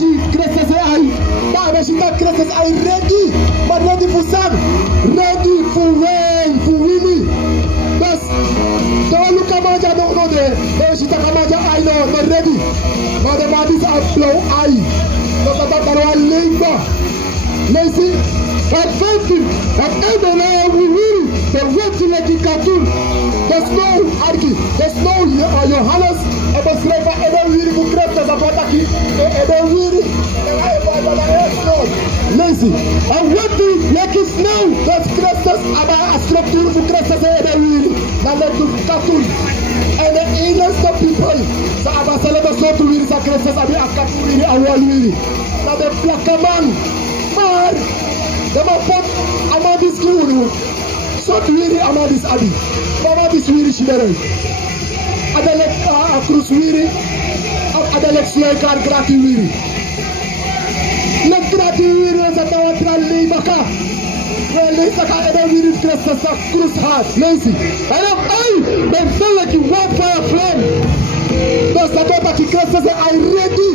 she Kristus ai. Ba she ta Kristus ai ready. But ready for sun. Ready for rain, for windy. Bas. Don't look at Maja, don't know there. She ta Maja ai no, not ready. But the bodies are blow ai. Don't that labor. Lazy. But faithful. But every day we will. The way to let it cartoon. There's no Arki. There's no Johannes. Ever slave ever really for Kristus about Aki. Ever really. Lazy. And what do like it now? That's Kristus about a structure for Kristus ever really. Now let the cartoon. And the innocent people. So about Salama so to really Kristus abi a cartoon really a wall really. Now the black man. Man. The man put Amadis Kiunu. So to really Amadis Abi. Amadis really Shibere. Adelek Cruz really. Adelek Sloikar Grati really. Let Grati really as a Tawatra Libaka. Well, Lisaka ever really Kristus Cruz hard. Lazy. And I feel like you walk by a flame. That's the top of the Kristus I ready.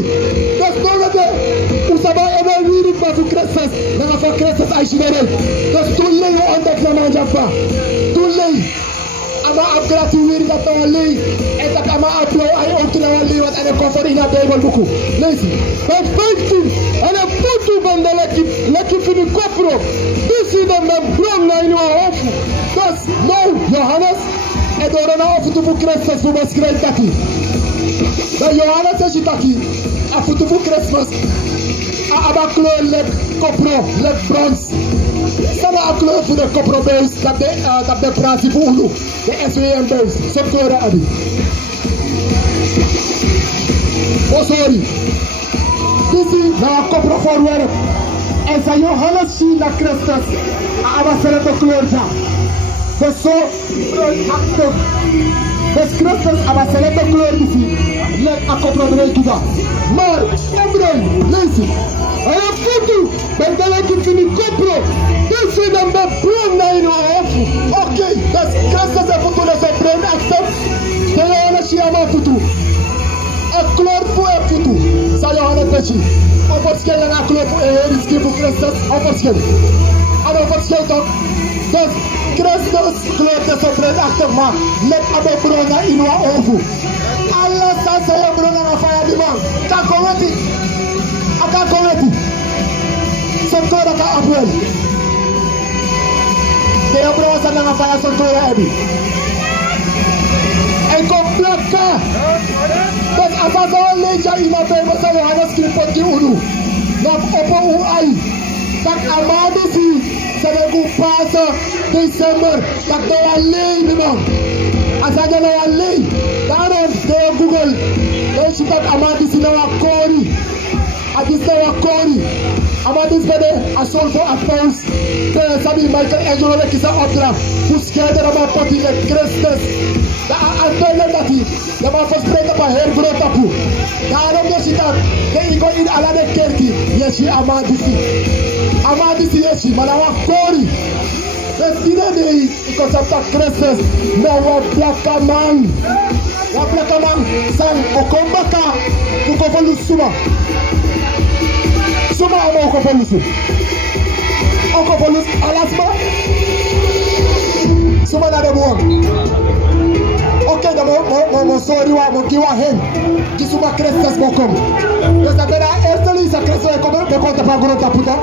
That's not the Usaba ever really for Kristus. Never for Kristus I should have. That's too late on the Klamajapa. Too late. I'm not gratitude that I lay and that I'm upload. I open our liver and a comfort in a Bible book. Lazy. But faithful and a put to Bandalaki, lucky for the copro. This is the brown line you are off. That's no Johannes. And don't know if to book Christmas for my great Taki. The Johannes says Taki. A foot to book Christmas. Abaclo leg copro, leg bronze. Some are close for the copro base that the Prasifu, the SAM base. So Cora Abi. Oh, sorry. This is now copro forward. As a Johannes she la Kristus. Abasalato Clorja. The so active. The Kristus Abasalato Clorji. Let a copro break it up. Mar, Embrace, Lazy. I have put you, but the like to finish copro. This is the brown line off. Okay, that's Kristus a photo that's a brain accept. The Johanna she am a photo. A cloth for a photo. So Johanna Pechi. Overscale and a cloth for a risky for Kristus. Overscale. And overscale talk. That's Kristus cloth that's a brain active man. Let a brown in our own. Allah says I am running a fire demand. Can't correct it. I can't correct it. Some told I can't approve. They are brought on a fire, some told I be. And go black car. But as I saw later in my paper, so I have a script for the Ulu. Not open who I. That Amadisi said I go pass December. That they are late, man. As I know I late. That on their Google. They should have Amadisi now a Kori. At this time a Kori. Amadis bede a soul for a pounce. There Sabie Michael Angelo like is a opera. Who scared about putting the Kristus. The Alpelati. The man was break up a hair brought up. The Arab Yashita. They go in Alade Kerki. Yes, she Amadisi. Amadisi yes, she Malawa Kori. The dinner day because of the Kristus. Now a black man. What black man? San Okombaka. To go for Lusuma. Suma ama Okopolisi. Okopolisi alasma. Suma na demo. Okay, the mo sorry wa mo kiwa hen. Kisuma Kristus bokom. Esa bela estali sa Kristus ko be ko ta pagoro ta puta.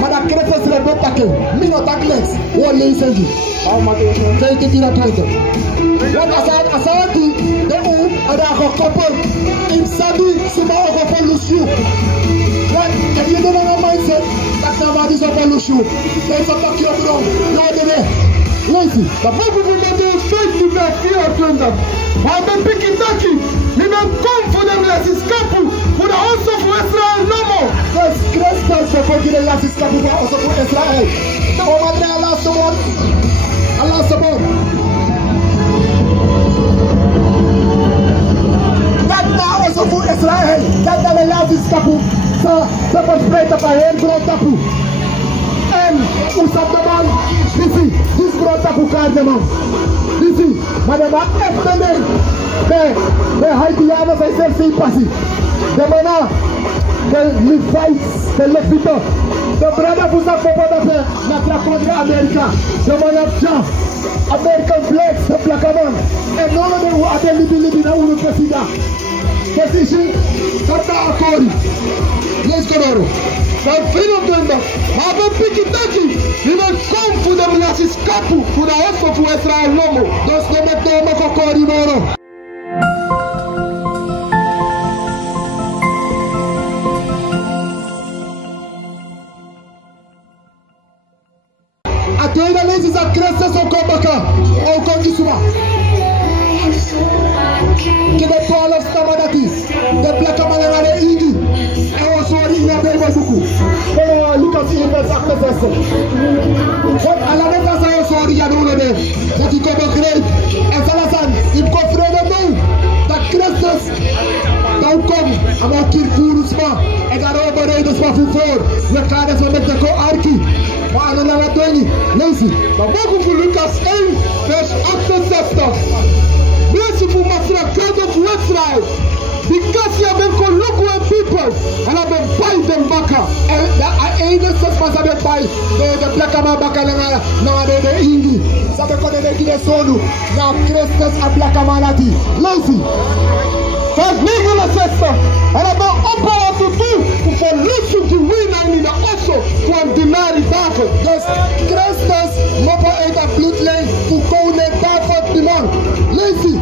Mana Kristus le bota ke. Mino taglex. One lay sengi. How much is it? Take it in a title. What asati de u ada ko couple. In Sabie suma Okopolisi. If you don't have a mindset, that's not this evolution. There's a back your bro. No, there. Lazy. The Bible will not do faith to their fear of them. While they pick it lucky, they don't come for them less couple. For the house of Israel no more. There's Kristus for the last couple also for Israel. The woman there lost someone. Allah someone. That now also for Israel. That the last couple. So, the first plate of a hand brought up. And man, usap the man. This brought up who can't man. Madame, after them, they hide the others, I said, see, passy. The man, they fight, they left it up. The brother who's up for the Natra contra America. The man of John, American flags, the black man. And none of them who are living in our president. Position, Kata Akori. Let's go now. Van veel of them, maar we pikken dat je. We willen komen voor de relaties kapu, voor de hoofd van Israël lomo. Dus we met de ogen Akori moro. A tweede lees is a Kristus ook op elkaar. Ook op die zomaar. Que the Paul of Stamadati, the black man and the Indi, I was sorry in a baby buku. Look at the verse after verse. What Allah was sorry, I don't know that he come great. And Salasan, if God friend of me, that Kristus don't come, I'm going to kill Furusma, and I don't know the stuff before. The car is going to go Arki. Maar dan gaan we doen, lazy. Maar mogen voor Lucas 1, vers 68. Mensen voor Masrakat of Israel. Because you have been colloquial people and have been by them back. And the angels was by the black man back now the Indi. So they couldn't get a solo. Now Kristus and black manati. Lazy. First legal assessor. And about what to do for listen to win and in the also for deny David. Because Kristus mopper ain't a bloodline to call the David demand. Lazy.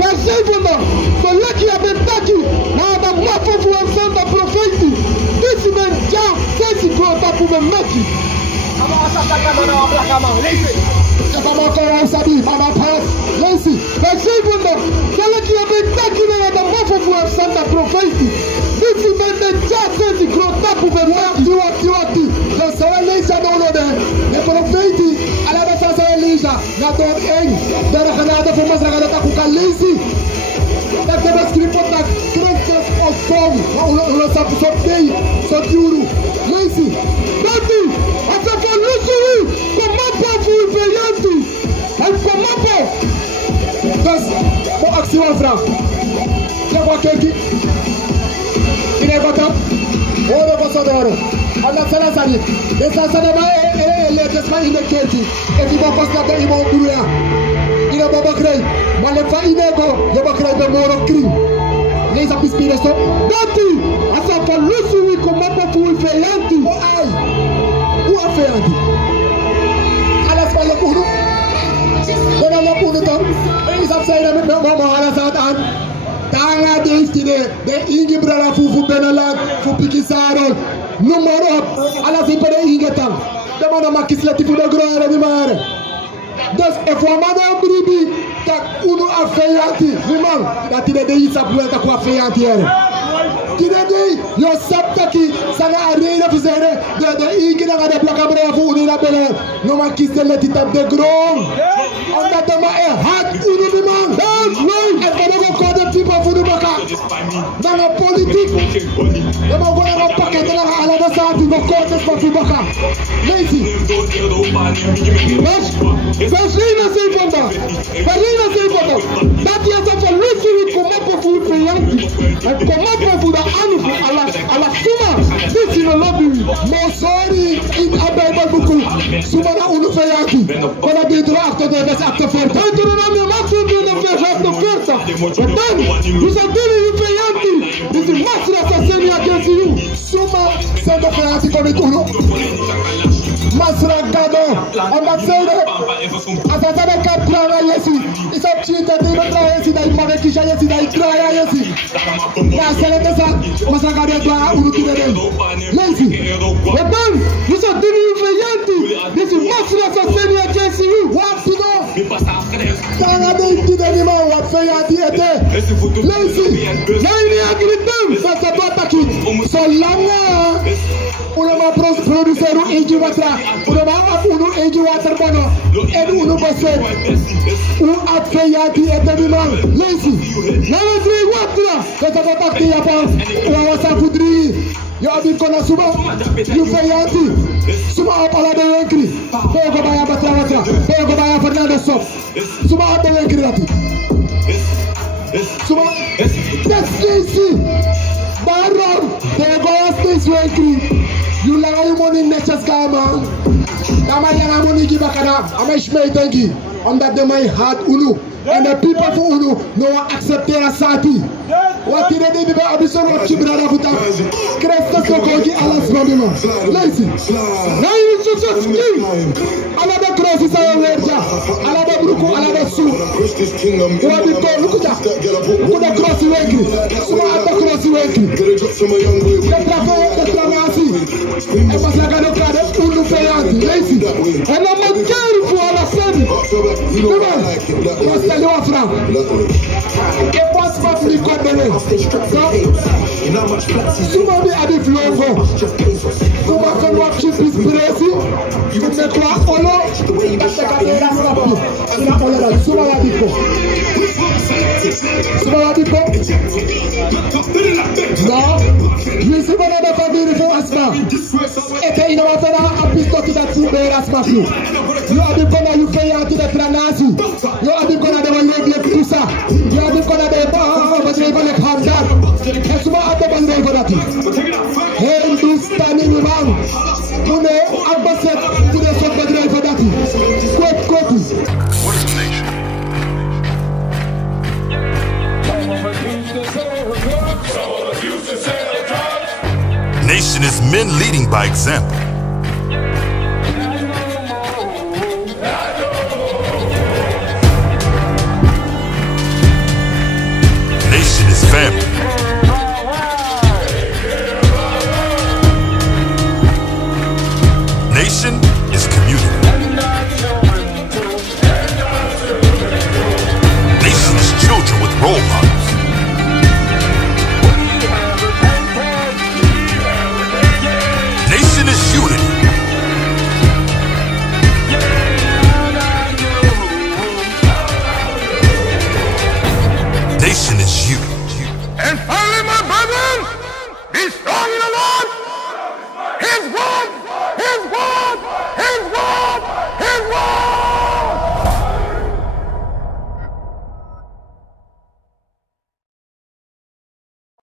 First even now. So lucky I've been taking. Now the mapper for a son of prophecy. This man jump says he brought up with a message. I'm Sabie, Mama Pass, Lacy. First even now. So lucky I've been taking now the mapper for a son of prophecy. This man the judge says he brought up with a message. The salvation all there. The prophecy. Na door één, de genade voor Masragada Takuka lazy. Dat de beschrijft dat Kristus of Tom, hoe dat zo bij, zo duur, lazy. Dat die, als je van Lucie, kom op voor je vijand. En kom op. Dus, voor actie van vraag. Ja, wat kijk je? In een wat op? Hoor wat zo door. Allah sana sani. Desa sana ma le ma in the church. E ti boko sta te imo duya. Ina baba krei. Ma le fa inego, yo ba krei be moro kri. Le sa pispire so. Dati, asa fa lusu wi ko ma fu feyanti. O ai. U a feyanti. Ala fa lo puru. Dena lo puru tam. E sa sai na me mo ala sa an. Tanga de istide, de ingi brala fu benalag, fu pikisaro. Numero alla si per ingetan demanda makislati fu da groare di mare dos e fu amado bribi tak uno afeyati liman dati de isa pueta ku afeyati ere kide de yo saptaki sana arena fu zere de ingina ga de plaka bra fu uno na bele no makislati tab de grom onda de ma e hat uno di man that's right e ko ko de tipo fu du baka dans la politique de ma voix na paquet de la ala da sa di ko de fu baka lazy Verina sei fonda dati asa fa lusi ko ma fu feyanti e ko ma fu da anu ala suma this no lobby mo sorry in abeba buku suma na unu feyanti kono de draft de des acte forte tu non mi maximum de faire acte forte then you say you feyanti this is masra sasenia against you suma sendo feyanti come tu Masra gado amba sede asasa de kapra yesi isa chita de matra yesi dai mare kisha yesi dai kraya yesi na sele de sa masra gado ba uruti de lazy and then you say you feyanti this is masra sasenia against you what to go tanga de de ma what feyanti ete lazy lazy agritem ça doit attaquer so langa uno ma producer eji watra uno ma uno eji water bono and uno base u atfeyati etebiman lazy na watra watra ça doit attaquer ya pa wa wasa fudri Yo abi kona suma. You fais yanti. Suma apala de yankri. Pego baya batawata. Pego baya Fernando Sof. Suma ade yankri rati. Suma. That's Barrow. Pego astis yankri. You lie money nature's guy man. Namanya money gibakana. Ameshme tengi. On that de my heart unu. And the people for unu no accept their sati. What did they do about Abison of Chibrana Buta? Kristus Kogi Alas Mamma. Lazy. Now you just me. Another cross is our verja. Another Bruco, another Su. What did go? Look at that. Put a cross away. So at the cross away. The Tramasi. And was like a look at it. Unu Fayanti. Lazy. And I'm not caring for all of them. Come on. What's the law from? It was what we got the name. Somebody a bit logo. Kuma can watch his inspiration. You can make one follow. That's the career of you. No, you see one of the family for Asma. Ete ina wafena apistoki da tube Asma you. You are the corner you pay out to the Tranasi. You are the corner that will live like Kusa. You are the corner that but they will like Hamdan. Esuma ate bande for that. Hindustani imam. Mune abbaset kune sok badre for that. Quote. What is nation? Nation is men leading by example. Nation is family. Nation is community. Nation is children with role models. Nation is unity. Nation is you. And finally, my brethren, be strong in the Lord. His word